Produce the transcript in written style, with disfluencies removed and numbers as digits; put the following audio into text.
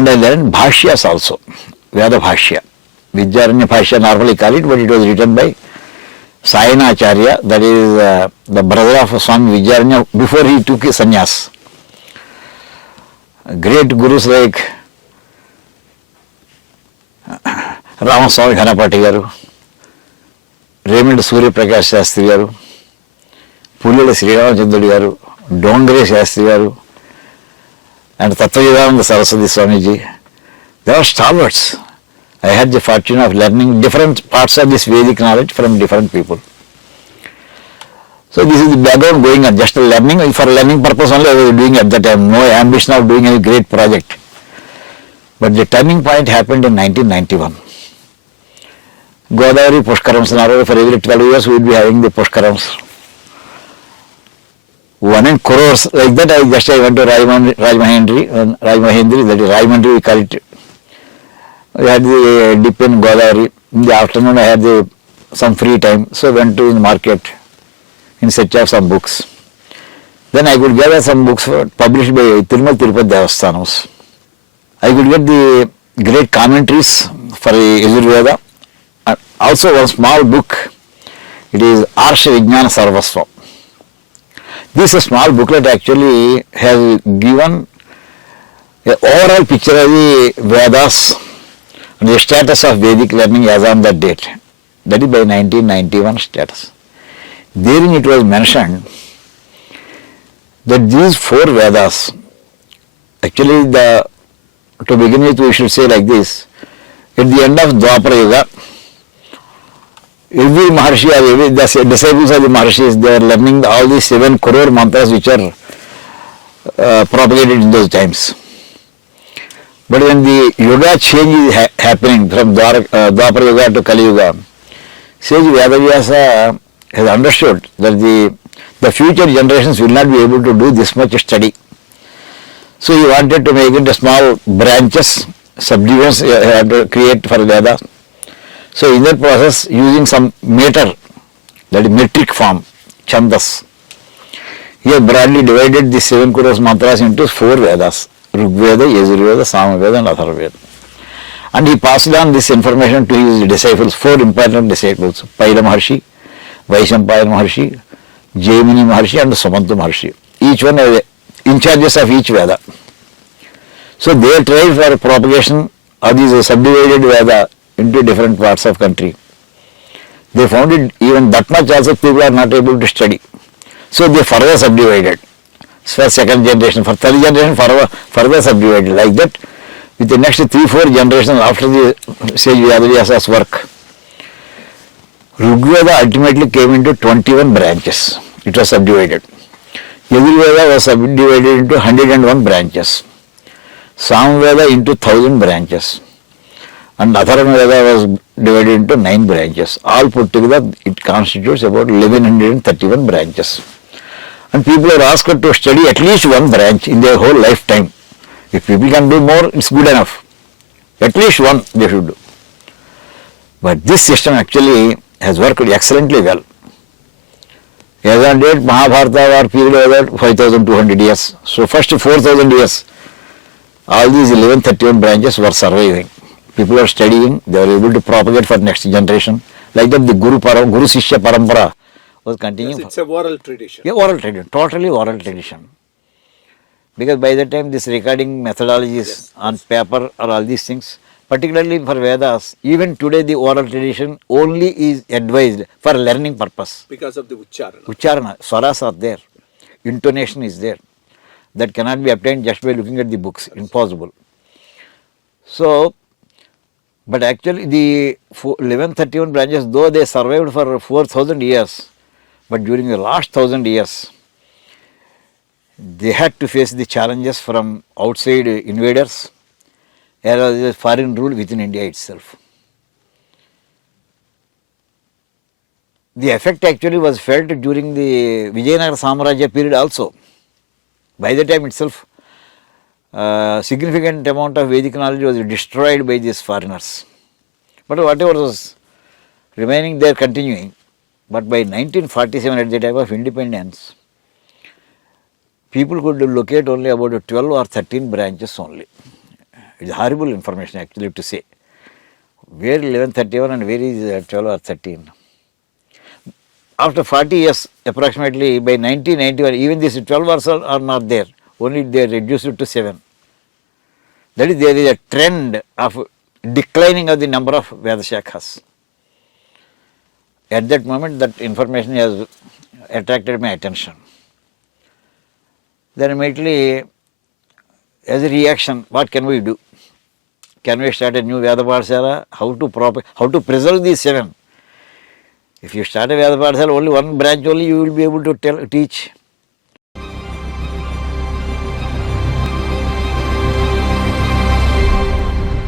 And I learned Bhashyas also, Veda Bhashya. Vidyaranya Bhashya normally call it, but it was written by Sayana Acharya, that is the brother of Swami Vidyaranya before he took his sannyas. Great gurus like Ramaswamy Ghanapati garu, Raymond Surya Prakash Shastri garu, Pullela Sri Ramachandra garu, Dongre Shastri garu, and Tattvayogananda Saraswati Swamiji. They are stalwarts. I had the fortune of learning different parts of this Vedic knowledge from different people. So this is the background going on, just learning, for learning purpose only I was doing at that time, no ambition of doing any great project. But the turning point happened in 1991. Godavari Pushkarams, for every 12 years we will be having the Pushkarams. 1 crores, like that I went to Rajmahendri, that is Rajmahendri we call it. We had the dip in Godavari. In the afternoon I had some free time, so went to the market in search of some books. Then I could gather some books published by Tirumal Tirupati Devasthanams. I could get the great commentaries for Yajurveda, and also one small book. It is Arsha Vijnana Sarvasva. This small booklet actually has given an overall picture of the Vedas and the status of Vedic learning as on that date. That is by 1991 status. Therein it was mentioned that these 4 Vedas, actually to begin with we should say like this, at the end of Dwapara Yuga, every Maharshi or every the disciples of the Maharshis, they are learning all these 7 crore mantras which are propagated in those times. But when the Yuga change is happening from Dwapara Yuga to Kali Yuga, Sage Vedavyasa has understood that the future generations will not be able to do this much study. So he wanted to make it small branches, subdivisions he had to create for Veda. So in that process, using some meter, that is metric form, Chandas, he has broadly divided the 7 crores mantras into 4 Vedas, Rigveda, Yajurveda, Samaveda and Atharvaveda. And he passed on this information to his disciples, 4 important disciples, Paila Maharshi, Vaishampayana Maharshi, Jaimini Maharshi and Samanta Maharshi. Each one is in charges of each Veda. So they tried for propagation of these subdivided Veda into different parts of country. They found it even that much also people are not able to study. So they further subdivided. For 2nd generation, for 3rd generation further subdivided. Like that, with the next 3-4 generations after the Sage Vyadavyasa's work, Rigveda ultimately came into 21 branches. It was subdivided. Yajurveda was subdivided into 101 branches. Samaveda into 1000 branches. And Atharvaveda was divided into 9 branches. All put together, it constitutes about 1131 branches. And people are asked to study at least 1 branch in their whole lifetime. If people can do more, it's good enough. At least 1 they should do. But this system actually has worked excellently well. As on date, Mahabharata war period was about 5200 years. So first 4000 years, all these 1131 branches were surviving. People are studying, they were able to propagate for next generation. Like that the Guru Sishya Parampara was continuing. Yes, it's a oral tradition. Yeah, oral tradition, totally oral tradition. Because by the time this recording methodologies on paper or all these things, particularly for Vedas, even today the oral tradition only is advised for learning purpose. Because of the Ucharana. Ucharana, swaras are there, intonation is there. That cannot be obtained just by looking at the books, impossible. So, but actually the 1131 branches, though they survived for 4000 years, but during the last 1000 years, they had to face the challenges from outside invaders, as well as foreign rule within India itself. The effect actually was felt during the Vijayanagara Samarajya period also. By the time itself, significant amount of Vedic knowledge was destroyed by these foreigners. But whatever was remaining there continuing. But by 1947, at the time of independence, people could locate only about 12 or 13 branches only. It's horrible information actually to say. Where 1131 and where is 12 or 13? After 40 years, approximately by 1991, even these 12 verses are not there. Only they reduced it to 7. That is, there is a trend of declining of the number of Veda Shakhas. At that moment, that information has attracted my attention. Then immediately, as a reaction, what can we do? Can we start a new Veda Pathshala? How to preserve these 7? If you start a Veda Pathshala, only one branch only you will be able to teach.